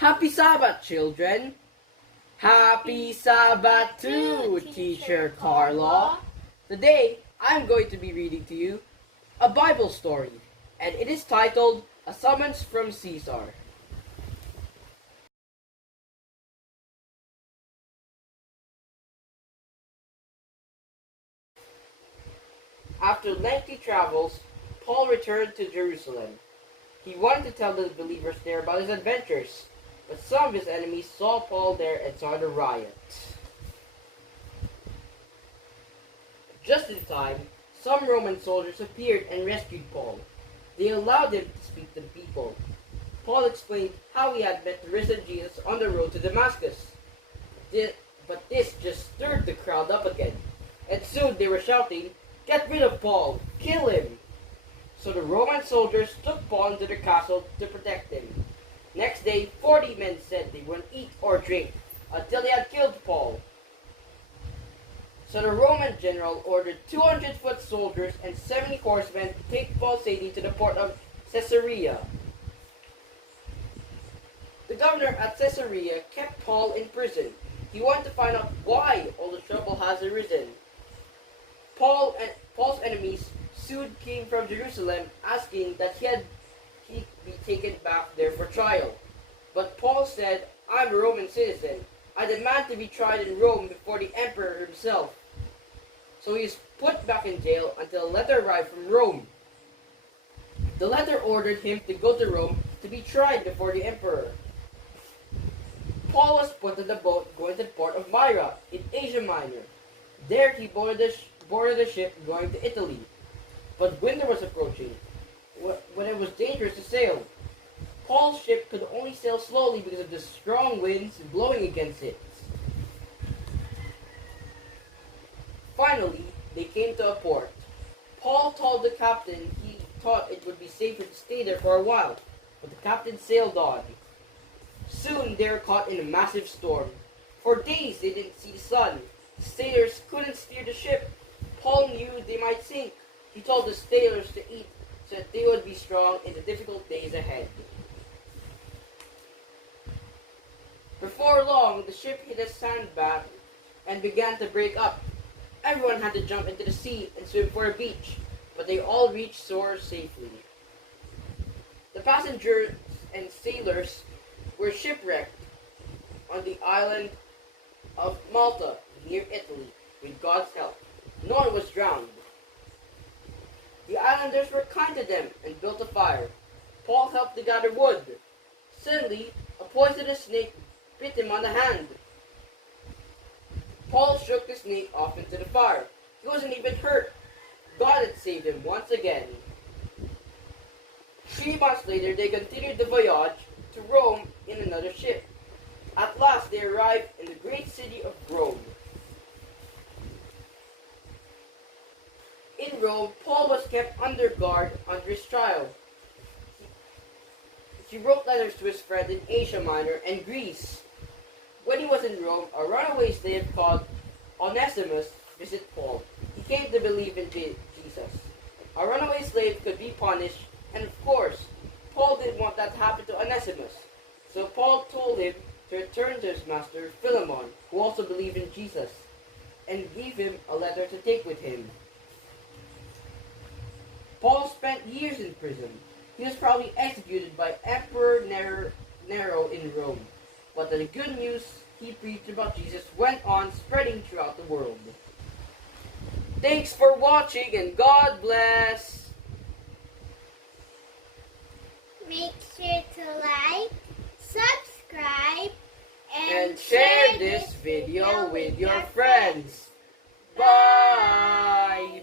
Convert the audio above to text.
Happy Sabbath, children! Happy Sabbath too, Teacher Carla! Today, I'm going to be reading to you a Bible story, and it is titled A Summons from Caesar. After lengthy travels, Paul returned to Jerusalem. He wanted to tell the believers there about his adventures, but some of his enemies saw Paul there and started a riot. Just in time, some Roman soldiers appeared and rescued Paul. They allowed him to speak to the people. Paul explained how he had met the risen Jesus on the road to Damascus. But this just stirred the crowd up again, and soon they were shouting, "Get rid of Paul! Kill him!" So the Roman soldiers took Paul into their castle to protect him. Next day, 40 men said they wouldn't eat or drink until they had killed Paul. So the Roman general ordered 200-foot soldiers and 70 horsemen to take Paul safely to the port of Caesarea. The governor at Caesarea kept Paul in prison. He wanted to find out why all the trouble has arisen. Paul's enemies soon came from Jerusalem asking that he be taken back there for trial. But Paul said, "I'm a Roman citizen. I demand to be tried in Rome before the emperor himself." So he was put back in jail until a letter arrived from Rome. The letter ordered him to go to Rome to be tried before the emperor. Paul was put on the boat going to the port of Myra in Asia Minor. There he boarded the ship going to Italy. But winter was approaching, when it was dangerous to sail. Paul's ship could only sail slowly because of the strong winds blowing against it. Finally, they came to a port. Paul told the captain he thought it would be safer to stay there for a while, but the captain sailed on. Soon they were caught in a massive storm. For days they didn't see the sun. The sailors couldn't steer the ship. Paul knew they might sink. He told the sailors to eat so that they would be strong in the difficult days ahead. Before long, the ship hit a sandbank and began to break up. Everyone had to jump into the sea and swim for a beach, but they all reached shore safely. The passengers and sailors were shipwrecked on the island of Malta near Italy with God's help. No one was drowned. The islanders were kind to them and built a fire. Paul helped to gather wood. Suddenly, a poisonous snake bit him on the hand. Paul shook the snake off into the fire. He wasn't even hurt. God had saved him once again. 3 months later, they continued the voyage to Rome in another ship. At last, they arrived in the great city of Rome. In Rome, Paul was kept under guard under his trial. He wrote letters to his friend in Asia Minor and Greece. When he was in Rome, a runaway slave called Onesimus visited Paul. He came to believe in Jesus. A runaway slave could be punished, and of course, Paul didn't want that to happen to Onesimus. So Paul told him to return to his master, Philemon, who also believed in Jesus, and gave him a letter to take with him. Paul spent years in prison. He was probably executed by Emperor Nero in Rome. But the good news he preached about Jesus went on spreading throughout the world. Thanks for watching and God bless! Make sure to like, subscribe, And share this video with your friends. Bye!